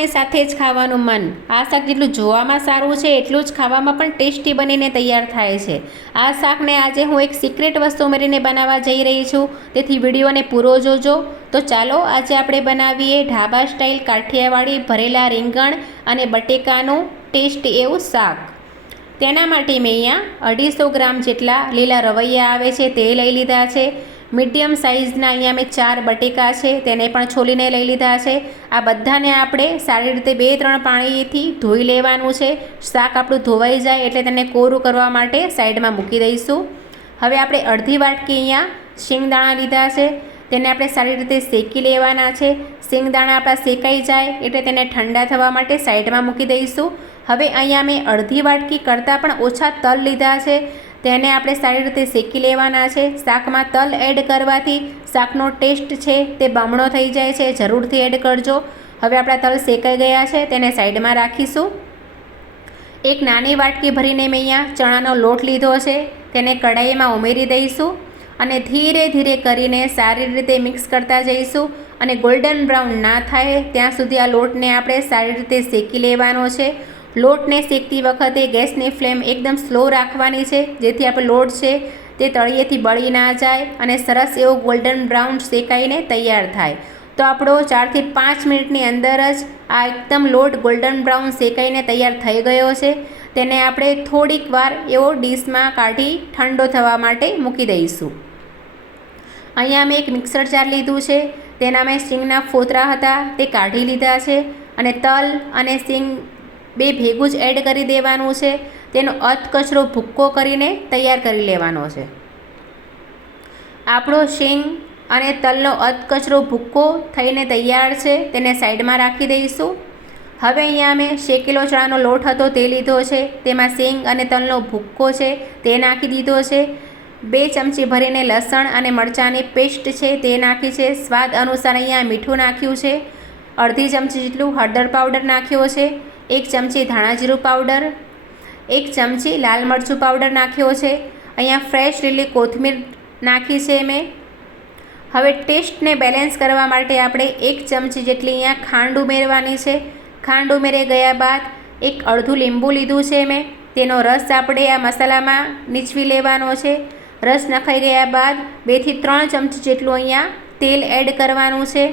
અને સાથે જ ખાવાનું મન। આ શાક જેટલું જોવામાં સારું છે એટલું જ ખાવામાં પણ ટેસ્ટી બનીને તૈયાર થાય છે। આ શાકને આજે હું એક સિક્રેટ વસ્તુ ઉમેરીને બનાવવા જઈ રહી છું, તેથી વિડીયોને પૂરો જોજો। તો ચાલો આજે આપણે બનાવીએ ઢાબા સ્ટાઇલ કાઠિયાવાડી ભરેલા રીંગણ અને બટેકાનું ટેસ્ટી એવું શાક। તેના માટે મેં અહીંયા 250 ગ્રામ જેટલા લીલા રવૈયા આવે છે તે લઈ લીધા છે। મીડિયમ સાઇઝના અહીંયા મેં 4 બટેકા છે તેને પણ છોલીને લઈ લીધા છે। આ બધાને આપણે સારી રીતે 2-3 પાણીથી ધોઈ લેવાનું છે। શાક આપણું ધોવાઈ જાય એટલે તેને કોરું કરવા માટે સાઈડમાં મૂકી દઈશું। હવે આપણે અડધી વાટકી અહીંયા શિંગદાણા લીધા છે, તેને આપણે સારી રીતે શેકી લેવાના છે। શિંગદાણા આપણા શેકાઈ જાય એટલે તેને ઠંડા થવા માટે સાઈડમાં મૂકી દઈશું। હવે અહીંયા મેં અડધી વાટકી કરતાં પણ ઓછા તલ લીધા છે, તેને આપણે સારી રીતે શેકી લેવાના છે। શાકમાં તલ એડ કરવાથી શાકનો ટેસ્ટ છે તે બમણો થઈ જાય છે, જરૂરથી એડ કરજો। હવે આપણા તલ શેકાઈ ગયા છે, તેને સાઈડમાં રાખીશું। એક નાની વાટકી ભરીને મેં અહીંયા ચણાનો લોટ લીધો છે, તેને કઢાઈમાં ઉમેરી દઈશું અને ધીરે ધીરે કરીને સારી રીતે મિક્સ કરતા જઈશું અને ગોલ્ડન બ્રાઉન ના થાય ત્યાં સુધી આ લોટને આપણે સારી રીતે શેકી લેવાનો છે। લોટને શેકતી વખતે ગેસની ફ્લેમ એકદમ સ્લો રાખવાની છે, જેથી આપણો લોટ છે તે તળિયેથી બળી ના જાય અને સરસ એવો ગોલ્ડન બ્રાઉન શેકાઈને તૈયાર થાય। તો આપણો 4 થી 5 મિનિટની અંદર જ આ એકદમ લોટ ગોલ્ડન બ્રાઉન શેકાઈને તૈયાર થઈ ગયો છે। તેને આપણે થોડીક વાર એવો ડીશમાં કાઢી ઠંડો થવા માટે મૂકી દઈશું। અહીંયા મેં એક મિક્સર જાર લીધું છે, તેના મેં સિંગના ફોતરા હતા તે કાઢી લીધા છે અને તલ અને સિંગ બે ભેગું જ એડ કરી દેવાનું છે। તેનો અધકચરો ભૂક્કો કરીને તૈયાર કરી લેવાનો છે। આપણો સિંગ અને તલનો અધકચરો ભૂક્કો થઈને તૈયાર છે, તેને સાઈડમાં રાખી દઈશું। હવે અહીંયા મેં શેકેલો ચણાનો લોટ હતો તે લીધો છે, તેમાં સિંગ અને તલનો ભૂક્કો છે તે નાખી દીધો છે। 2 ચમચી ભરીને લસણ અને મરચાંની પેસ્ટ છે તે નાખી છે। સ્વાદ અનુસાર અહીંયા મીઠું નાખ્યું છે। અડધી ચમચી જેટલું હળદર પાવડર નાખ્યો છે। 1 ચમચી ધાણા જીરું પાવડર, 1 ચમચી લાલ મરચું પાવડર નાખ્યો છે। અહીંયા ફ્રેશ લીલી કોથમીર નાખી છે મેં। હવે ટેસ્ટને બેલેન્સ કરવા માટે આપણે 1 ચમચી જેટલી અહીંયા ખાંડ ઉમેરવાની છે। ખાંડ ઉમેરી ગયા બાદ એક અડધું લીંબુ લીધું છે મેં, તેનો રસ આપણે આ મસાલામાં નીચવી લેવાનો છે। રસ નખાઈ ગયા બાદ 2 થી 3 ચમચી જેટલું અહીંયા તેલ એડ કરવાનું છે।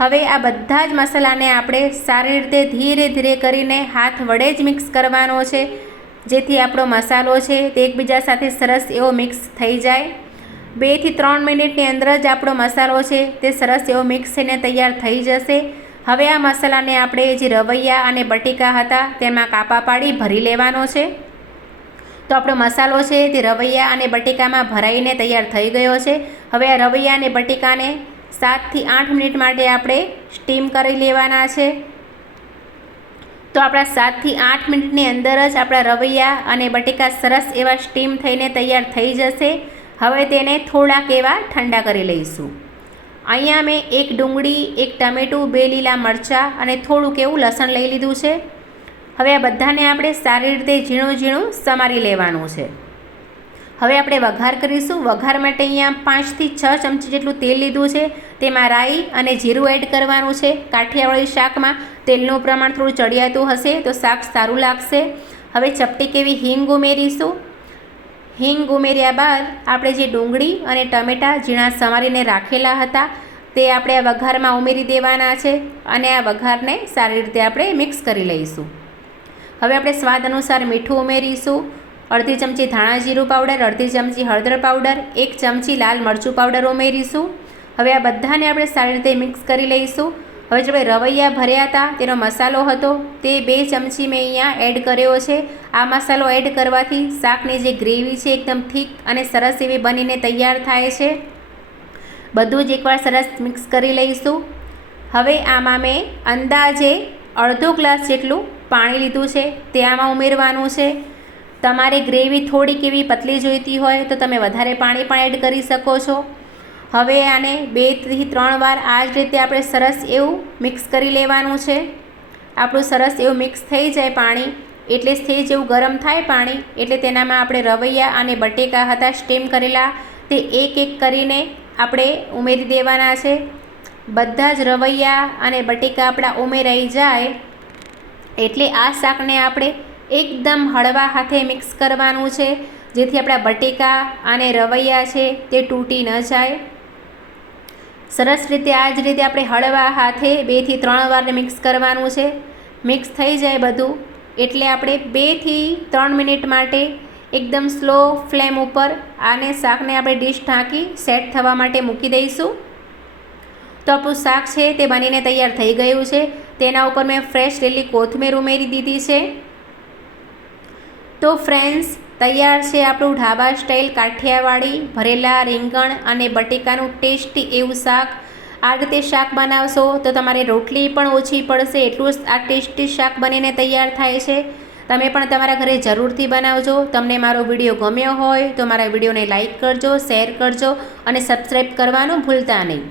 હવે આ બધા જ મસાલાને આપણે સારી રીતે ધીરે ધીરે કરીને હાથ વડે જ મિક્સ કરવાનો છે, જેથી આપણો મસાલો છે તે એકબીજા સાથે સરસ એવો મિક્સ થઈ જાય। 2 થી 3 મિનિટની અંદર જ આપણો મસાલો છે તે સરસ એવો મિક્સ થઈને તૈયાર થઈ જશે। હવે આ મસાલાને આપણે જે રવૈયા અને બટેકા હતા તેમાં કાપા પાડી ભરી લેવાનો છે। તો આપણો મસાલો છે તે રવૈયા અને બટેકામાં ભરાઈને તૈયાર થઈ ગયો છે। હવે આ રવૈયા અને બટેકાને 7 થી 8 મિનિટ માટે આપણે સ્ટીમ કરી લેવાના છે। તો આપણા 7 થી 8 મિનિટની અંદર જ આપણા રવૈયા અને બટેકા સરસ એવા સ્ટીમ થઈને તૈયાર થઈ જશે। હવે તેને થોડાક એવા ઠંડા કરી લઈશું। અહીંયા મેં 1 ડુંગળી, 1 ટમેટું, 2 લીલા મરચાં અને થોડુંક એવું લસણ લઈ લીધું છે। હવે આ બધાને આપણે સારી રીતે ઝીણું ઝીણું સમારી લેવાનું છે। હવે આપણે વઘાર કરીશું। વઘાર માટે અહીંયા 5 થી 6 ચમચી જેટલું તેલ લીધું છે, તેમાં રાઈ અને જીરું એડ કરવાનું છે। કાઠિયાવાડી શાકમાં તેલનું પ્રમાણ થોડું ચડિયાતું હશે તો શાક સારું લાગશે। હવે ચપટી કેવી હિંગ ઉમેરીશું। હિંગ ઉમેર્યા બાદ આપણે જે ડુંગળી અને ટમેટાં ઝીણા સમારીને રાખેલા હતા તે આપણે આ વઘારમાં ઉમેરી દેવાના છે અને આ વઘારને સારી રીતે આપણે મિક્સ કરી લઈશું। હવે આપણે સ્વાદ અનુસાર મીઠું ઉમેરીશું। અડધી ચમચી ધાણા જીરું પાવડર, અડધી ચમચી હળદર પાવડર, 1 ચમચી લાલ મરચું પાવડર ઉમેરીશું। હવે આ બધાને આપણે સારી રીતે મિક્સ કરી લઈશું। હવે જે આપણે રવૈયા ભર્યા હતા તેનો મસાલો હતો તે 2 ચમચી મેં અહીંયા એડ કર્યો છે। આ મસાલો એડ કરવાથી શાકની જે ગ્રેવી છે એકદમ થીક અને સરસ એવી બનીને તૈયાર થાય છે। બધું જ એકવાર સરસ મિક્સ કરી લઈશું। હવે આમાં મેં અંદાજે અડધો ગ્લાસ જેટલું પાણી લીધું છે તે આમાં ઉમેરવાનું છે। તમારે ગ્રેવી થોડીક એવી પતલી જોઈતી હોય તો તમે વધારે પાણી પણ એડ કરી શકો છો। હવે આને 2 થી 3 વાર આ જ રીતે આપણે સરસ એવું મિક્સ કરી લેવાનું છે। આપણું સરસ એવું મિક્સ થઈ જાય પાણી એટલે થઈ જેવું ગરમ થાય પાણી એટલે તેનામાં આપણે રવૈયા અને બટેકા હતા સ્ટીમ કરેલા તે એક એક કરીને આપણે ઉમેરી દેવાના છે। બધા જ રવૈયા અને બટેકા આપણા ઉમેરાઈ જાય એટલે આ શાકને આપણે એકદમ હળવા હાથે મિક્સ કરવાનું છે, જેથી આપણા બટેકા અને રવૈયા છે તે તૂટી ન જાય. સરસ રીતે આ જ રીતે આપણે હળવા હાથે 2 થી 3 વાર મિક્સ કરવાનું છે. મિક્સ થઈ જાય બધું એટલે આપણે 2 થી 3 મિનિટ માટે એકદમ સ્લો ફ્લેમ ઉપર આને શાકને આપણે ડીશ ઢાંકી સેટ થવા માટે મૂકી દઈશું. તો આપણું શાક છે તે બનીને તૈયાર થઈ ગયું છે. તેના ઉપર મેં ફ્રેશ લીલી કોથમીર ઉમેરી દીધી છે. તો ફ્રેન્ડ્સ, તૈયાર છે આપણું ઢાબા સ્ટાઇલ કાઠિયાવાડી ભરેલા રીંગણ અને બટેકાનું ટેસ્ટી એવું શાક. આ રીતે શાક બનાવશો તો તમારે રોટલી પણ ઓછી પડશે, એટલું જ આ ટેસ્ટી શાક બનીને તૈયાર થાય છે. તમે પણ તમારા ઘરે જરૂરથી બનાવજો. તમને મારો વિડીયો ગમ્યો હોય તો મારા વિડીયોને લાઇક કરજો, શેર કરજો અને સબસ્ક્રાઈબ કરવાનું ભૂલતા નહીં.